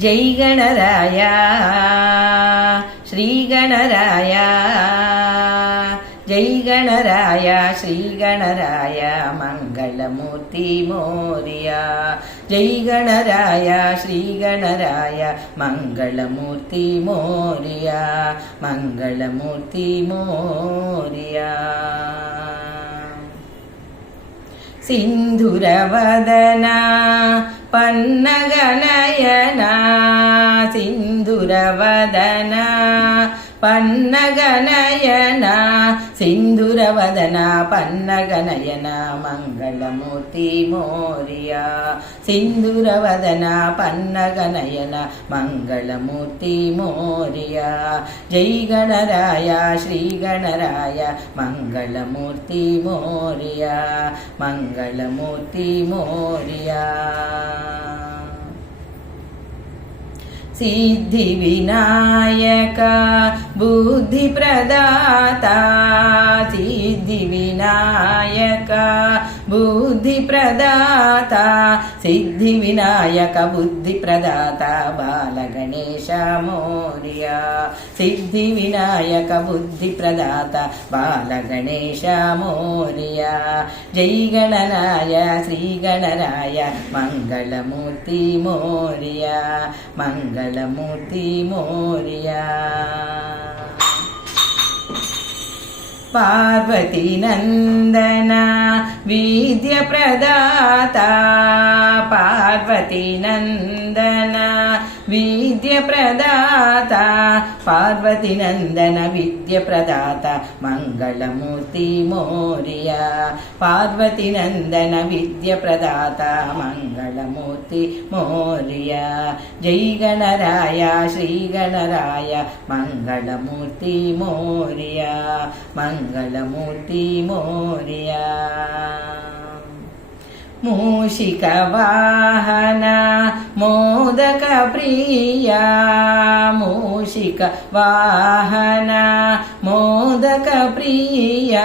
జై గణరాయ శ్రీ గణరాయ జై గణరాయ శ్రీ గణరాయ మంగళమూర్తి మోరియా జై గణరాయ శ్రీ గణరాయ మంగళమూర్తి మోరియా మంగళమూర్తి మోరియా సింధురవదనా పన్నగనయనా సింధురవదనా పన్నగనయనా సింధురవదనా పన్నగనయనా మంగళమూర్తి మోరియా సింధురవదనా పన్నగనయనా మంగళమూర్తి మోరియా జై గణరాయ శ్రీ గణరాయ మంగళమూర్తి మోరియా మంగళమూర్తి మోరియా సిద్ధి వినాయక బుద్ధి ప్రదాత సిద్ధి వినాయక బుద్ధి ప్రదాత సిద్ధి వినాయక బుద్ధి ప్రదాత బాల గణేశ మోరియా సిద్ధి వినాయక బుద్ధి ప్రదాత బాల గణేశ మోరియా జై గణరాయ శ్రీ గణరాయ మంగళమూర్తి మోరియా మంగళమూర్తి మోరియా పార్వతీ నందన విద్య ప్రదాత పార్వతీ నందన విద్య ప్రదాత పార్వతీ నందన విద్య ప్రదాత మంగళమూర్తి మోరియా పార్వతీ నందన విద్య ప్రదాత మంగళమూర్తి మోరియా జై గణరాయ శ్రీ గణరాయ మంగళమూర్తి మోరియా మంగళమూర్తి మోరియా మూషిక వాహన మోదక ప్రియా మూషిక వాహన మోదక ప్రియా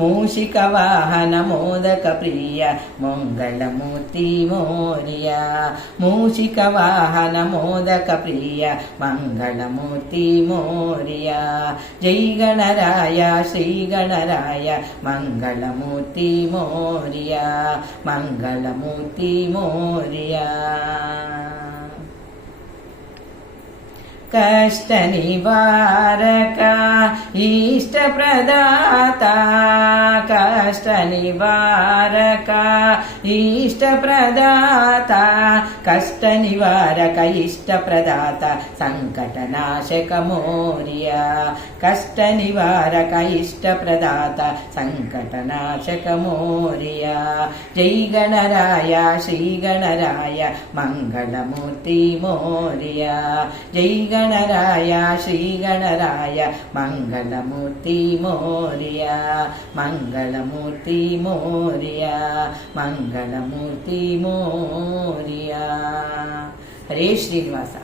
మూషిక వాహన మోదక ప్రియ మంగళమూర్తి మోరియా మూషిక వాహన మోదక ప్రియ మంగళమూర్తి మోరియా జై గణరాయ శ్రీ గణరాయ మంగళమూర్తి మోరియా మంగళమూర్తి మోరియా కష్ట నివారక ఇష్ట ప్రదాత కష్ట నివారక ఇష్ట ప్రదాత కష్ట నివారక ఇష్ట ప్రదాత సంకట నాశక మోరియా కష్ట నివారక ఇష్ట ప్రదాత సంకట నాశక మోరియా జై గణరాయ శ్రీ గణరాయ మంగళమూర్తి మోరియా జై గణరాయ శ్రీ గణరాయ మంగళమూర్తి మోరియా మంగళమూర్తి మోరియా మంగళమూర్తి మోరియా హరే శ్రీనివాస.